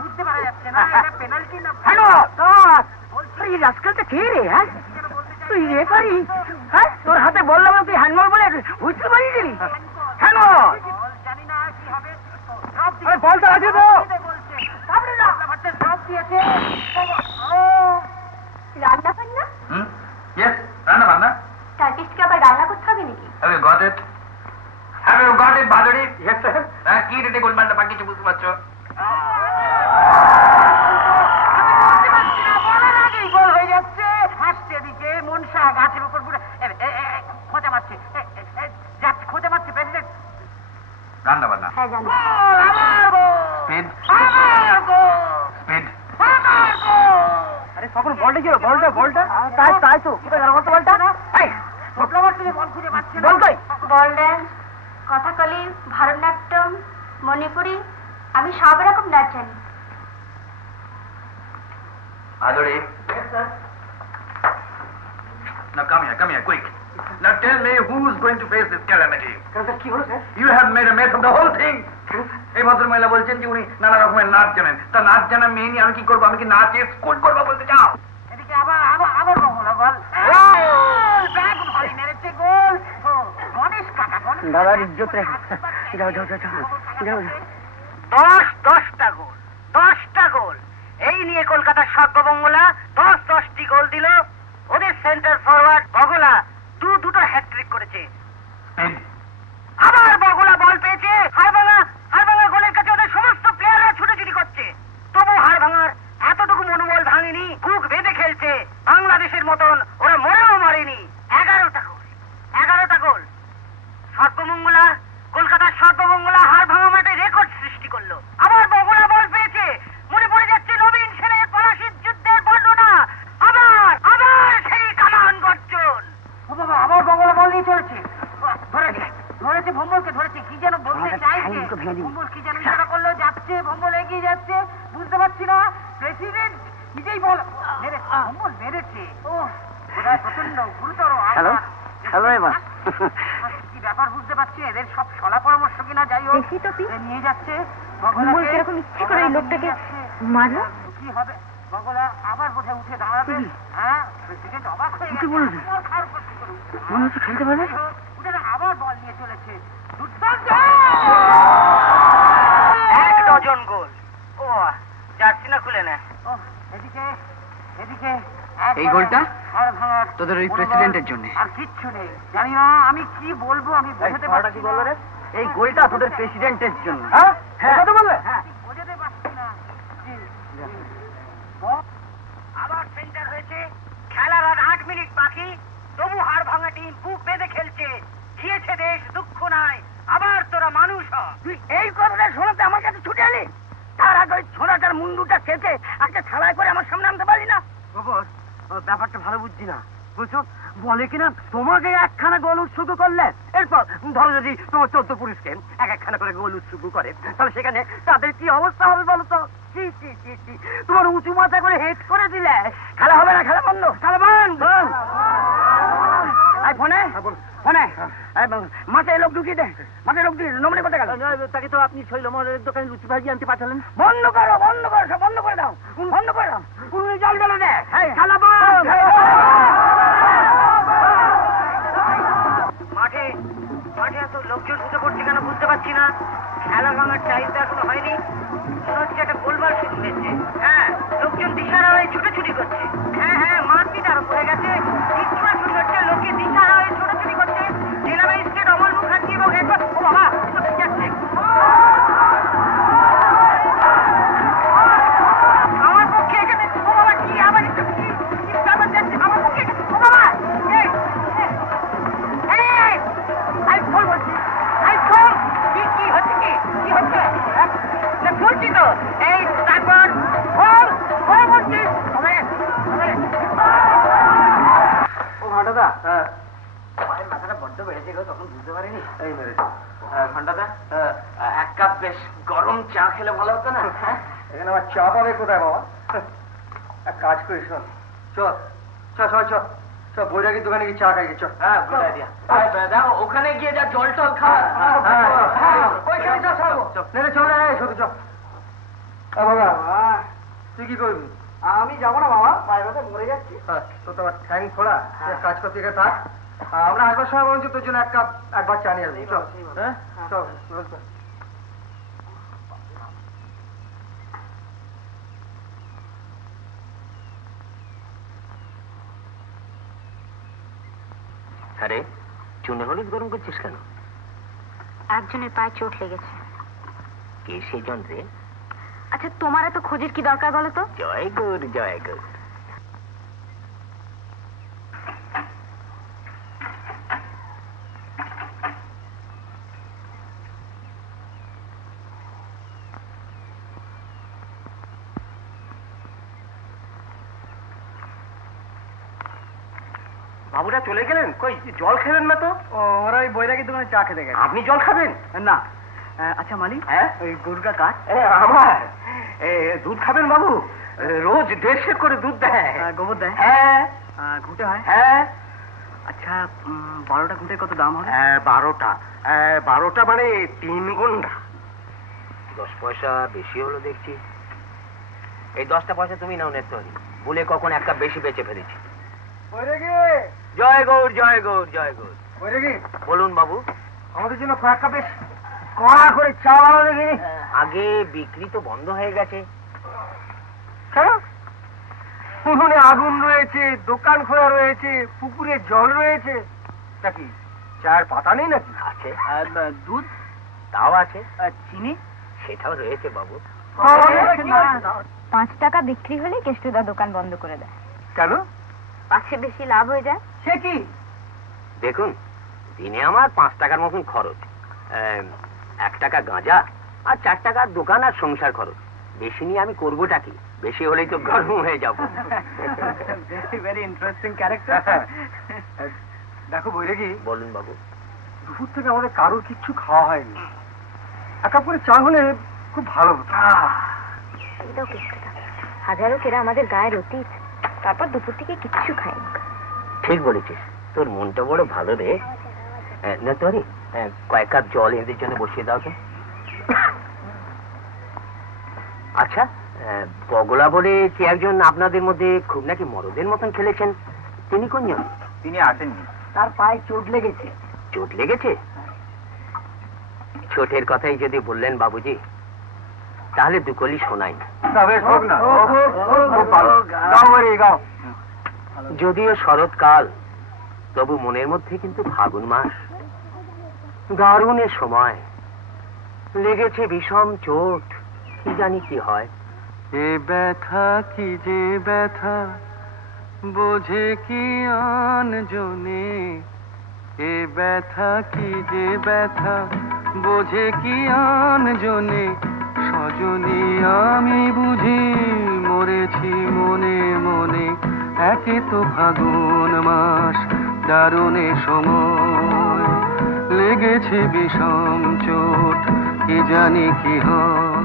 বুঝতে পারা যাচ্ছে না পেনাল্টি না। আজকালটা কে রে? হ্যাঁ তুই রেফারি? হ্যাঁ তোর হাতে বললাম তুই হ্যান্ডবল বলে হুইসেল বাজিয়ে দিলি। হ্যান্ডবল জানি না কি হবে। বলটা আছে তো ড্রপ দিয়েছে। রান্না পান না? ইয়েস, রান্না বান্না। টার্কিশকে আবার রান্না করতে হবে নাকি? Have you got it? Have you got it, Bhaduri? Yes, sir. হ্যাঁ, কি রেটে গোলমালটা বাকি কিছু বুঝতে পারছো? গোল হয়ে যাচ্ছে। হাসছে এদিকে মনসা গাছের উপর পুরো খোঁজা মারছে, যাচ্ছে খোঁজা মারছে প্রেসিডেন্ট। রান্না বান্না। হ্যাঁ জানি। Speed speed. আরে সকল বলটা কি বলটা বলটা তাই তাই তো কি করে বলটা বলটা এই বটলা মারছে বল খুঁজে পাচ্ছে না। বল কই? বল ড্যান্স, কথাকলি, ভারতনাট্যম, মণিপুরি, আমি সব রকম নাচ জানি। Bhaduri. Yes, sir. Now come here, quick. Now tell me who's going to face this calamity? কি হলো sir? You have made a mess of the whole thing. এই ভদ্রমহিলা বলছেন যে উনি নানা রকমের নাচ জানেন। তা নাচ জানা মেয়ে নিয়ে আমি কি করবো? আমি কি নাচের স্কুল করবো বলতে চাও? এদিকে আবার আবার আবার বল বল। ব্যাগ ভারী মেরেছে গোল। গণেশ কাকা গণেশ দাদার ইজ্জত রে। যাও যাও যাও যাও। 10টা গোল, 10টা গোল। এই নিয়ে কলকাতার সর্বমঙ্গলা 10-10টি গোল দিল। ওদের সেন্টার ফরওয়ার্ড বগলা দুটো হ্যাট্রিক করেছে। আবার বগলা বল পেয়েছে, হাড়ভাঙা গোলের কাছে ওদের সমস্ত প্লেয়াররা ছুটোছুটি করছে। তবু হাড়ভাঙার এতটুকু মনোবল ভাঙেনি, বুক বেঁধে খেলছে। বাংলাদেশের মতন ওরা মরেও মরেনি। 11টা গোল। সর্বমঙ্গলা, কলকাতার সর্বমঙ্গলা হাড়ভাঙা মাঠে রেকর্ড সৃষ্টি করলো। আবার বগলা বল পেয়েছে, মনে পড়ে যাচ্ছে নবীন সেনের পলাশির যুদ্ধের বর্ণনা। আবার সেই কামান গর্জন। ও বাবা আবার বঙ্গলা বল নিয়ে চলেছে। ধরেছে ভম্বলকে ধরেছে, কি যেন বলতে চাইছে। ভম্বল কি যেন ইশারা করলো, যাচ্ছে ভম্বল এগিয়ে যাচ্ছে, বুঝতে পারছি না। প্রেসিডেন্ট নিজেই বল মেরেছে, ভম্বল মেরেছে। ও বোধহয় প্রচন্ড গুরুতর। হ্যালো হ্যালো এবার কি ব্যাপার বুঝতে পারছি, এদের সব সলা পরামর্শ কিনা যাই হোক নিয়ে যাচ্ছে। ভম্বল কিরকম ইচ্ছে করে এই লোকটাকে মারলো। কি হবে? বগলা আবার বোধহয় উঠে দাঁড়াবে। হ্যাঁ প্রেসিডেন্ট অবাক হয়ে গেছে। মনে হচ্ছে খেলতে পারবে। আবার বল নিয়ে চলেছে। দুর্দান্ত 1 ডজন গোল। ও জার্সি না খুলে নেয়। এদিকে এদিকে এই গোলটা আর ভাঙার তোদের ওই প্রেসিডেন্টের জন্য। আর কিচ্ছু নেই, জানি না আমি কি বলবো, আমি বোঝাতে পারছি না। এই গোলটা তোদের প্রেসিডেন্টের জন্য। হ্যাঁ কথা বলবে? হ্যাঁ বোঝাতে পারছি না। আবার সেন্টার হয়েছে, খেলার আর 8 মিনিট বাকি। তবু হাড়ভাঙা টিম বুক বেঁধে খেলছে। দিয়েছে দেশ, দুঃখ নাই। আবার তোরা মানুষ হ। তুই এই কথাটা শোনাতে আমার কাছে ছুটে এলি? তার আগে ওই ছোড়াটার মুন্ডুটা কেটে একটা থালায় করে আমার সামনে আনতে পারলি না? ব্যাপারটা ভালো বুঝছি না, বুঝছো? বলে কিনা তোমাকে একখানা গোল উৎসর্গ করলে, এরপর ধরো যদি তোমার 14 পুরুষকে একখানা করে গোল উৎসর্গ করে, তাহলে সেখানে তাদের কি অবস্থা হবে বলো তো? তোমার উঁচু মাথা করে হেড করে দিলে খেলা হবে না, খেলা বন্ধ, খেলা বন্ধ। ফোনে ফোনে মাঠে লোক ঢুকিয়ে দে, মাঠে লোক ঢুকিয়ে নমনে করতে গেল। তাকে তো আপনি শৈল মহলের দোকানে লুচি ভাজি আনতে পাঠালেন। বন্ধ করো, বন্ধ করো, সব বন্ধ করে দাও, বন্ধ করে দাও। জল গেল দে, খেলা বন্ধ। মাঠে এত লোকজন ঢুকে পড়ছে কেন বুঝতে পারছি না। খেলা ভাঙার চাহিদা এখনো হয়নি। মনে হচ্ছে একটা গোলবার শুরু হয়েছে। হ্যাঁ, লোকজন দিশারা হয়ে ছুটোছুটি করছে। হ্যাঁ মারপিট আরো পড়ে গেছে। চিৎকার শুরু হচ্ছে, লোকে দিশারা হয়ে ছোটাছুটি করছে। জেলা ম্যাজিস্ট্রেট অমল মুখার্জি এবং একবার ও বাবা যাচ্ছে। আমার পক্ষে এখানে ও বাবা কি আবার একটু কি যাচ্ছে আমার পক্ষে। ও বাবা কি হচ্ছে বলছি তো। এই তারপর বলছি ও ঘন্টাদা, পায়ের মাথাটা বড্ড বেড়েছে গো, তখন বুঝতে পারিনি। এই মেরেছে ঘন্টাদা, 1 কাপ বেশ গরম চা খেলে ভালো হতো না? এখানে আমার চা পাবে কোথায় বাবা? এক কাজ করিস, চল চল চল চল চল বৈরাগীর দোকানে কি চা খাই চল। হ্যাঁ দেখো ওখানে গিয়ে যা জল টল খাওয়া ওইখানে চল চল শুধু চল। বাবা তুই কি করবি? আমি যাবো না বাবা, পায়ের ব্যথা মরে যাচ্ছি। তো তোমার ঠ্যাং ফোড়া, কাজ করতে গিয়ে থাক। আমরা আসবার সময় বলছি তোর জন্য একবার চা নিয়ে আসবি। চল হ্যাঁ চল। আরে চুনে হলুদ গরম করছিস কেন? একজনের পায়ে চোট লেগেছে। কে সেই জন রে? আচ্ছা তোমার এত খোঁজের কি দরকার বলো তো? জয় গুর জয় গুর। বাবুরা চলে গেলেন, কই জল খেলেন না তো? ওরা ওই বৈরাগীর দোকানে চা খেতে গেছে। আপনি জল খাবেন না। আচ্ছা মালিক, হ্যাঁ ওই গরুটা কার? আমার দুধ খাবেন বাবু? রোজ 150 করে দুধ দেয়। গোবর দেয়? হ্যাঁ। ঘুঁটে হয়? হ্যাঁ। আচ্ছা 12টা ঘুঁটে কত দাম হবে? 12টা মানে 3 গুণা। 10 পয়সা বেশি হলো দেখছি। এই 10টা পয়সা তুমি নাও নেত্য বলে কখন এক কাপ বেশি বেচে ফেলেছি। জয় গৌর জয় গৌর জয় গৌর। বলুন বাবু। আমাদের জন্য কয়েক কাপ বেশ কড়া করে চা বানানো দেখিনি। আগে বিক্রি তো বন্ধ হয়ে গেছে। উনুনে আগুন রয়েছে, দোকান খোলা রয়েছে, পুকুরে জল রয়েছে, তা কি চায়ের পাতা নেই নাকি? আছে। দুধ তাও আছে। চিনি সেটাও রয়েছে বাবু। 5 টাকা বিক্রি হলে কেষ্টুদা দোকান বন্ধ করে দেয়। কেন? পাঁচে বেশি লাভ হয়ে যায়। সে কি? দেখুন দিনে আমার 5 টাকার মতন খরচ। 1 টাকা গাঁজা আর 4 টাকার দোকান আর সংসার খরচ। বেশি নিয়ে আমি করবোটা কি? বেশি হলেই তো গরম হয়ে যাবো। Very interesting character. দেখো বৈরাগী, বলুন বাবু। দুপুর থেকে আমাদের কারোর কিচ্ছু খাওয়া হয়নি। এক কাপ করে চা হলে খুব ভালো হতো। এটাও কেষ্টুদা, হাজারো কেরা আমাদের গায়ের অতীত, তারপর দুপুর থেকে কিচ্ছু খায়নি। ঠিক বলেছিস, তোর মনটা বড় ভালো রে। না তোরে কয়েক কাপ জল এদের জন্য বসিয়ে দাও তো। আচ্ছা বগলা বলে কি একজন আপনাদের মধ্যে খুব নাকি মরদের মতন খেলেছেন, তিনি কোনজন? তিনি আসেননি, তার পায়ে চোট লেগেছে। চোট লেগেছে? চোটের কথাই যদি বললেন বাবুজি, তাহলে দুকলি শোনাই। যদিও শরৎকাল, তবু মনের মধ্যে কিন্তু ফাগুন মাস। দারুণের সময়, লেগেছে বিষম চোট, কি জানি কি হয়। এ ব্যথা কি যে ব্যথা, বোঝে কি আনজনে। এ ব্যথা কি যে ব্যথা, বোঝে কি আনজনে। সজনী আমি বুঝি মরেছি মনে মনে। একে তো ফাগুন মাস, দারুণে সময়, লেগেছে বিষম চোট, কি জানি কি হয়।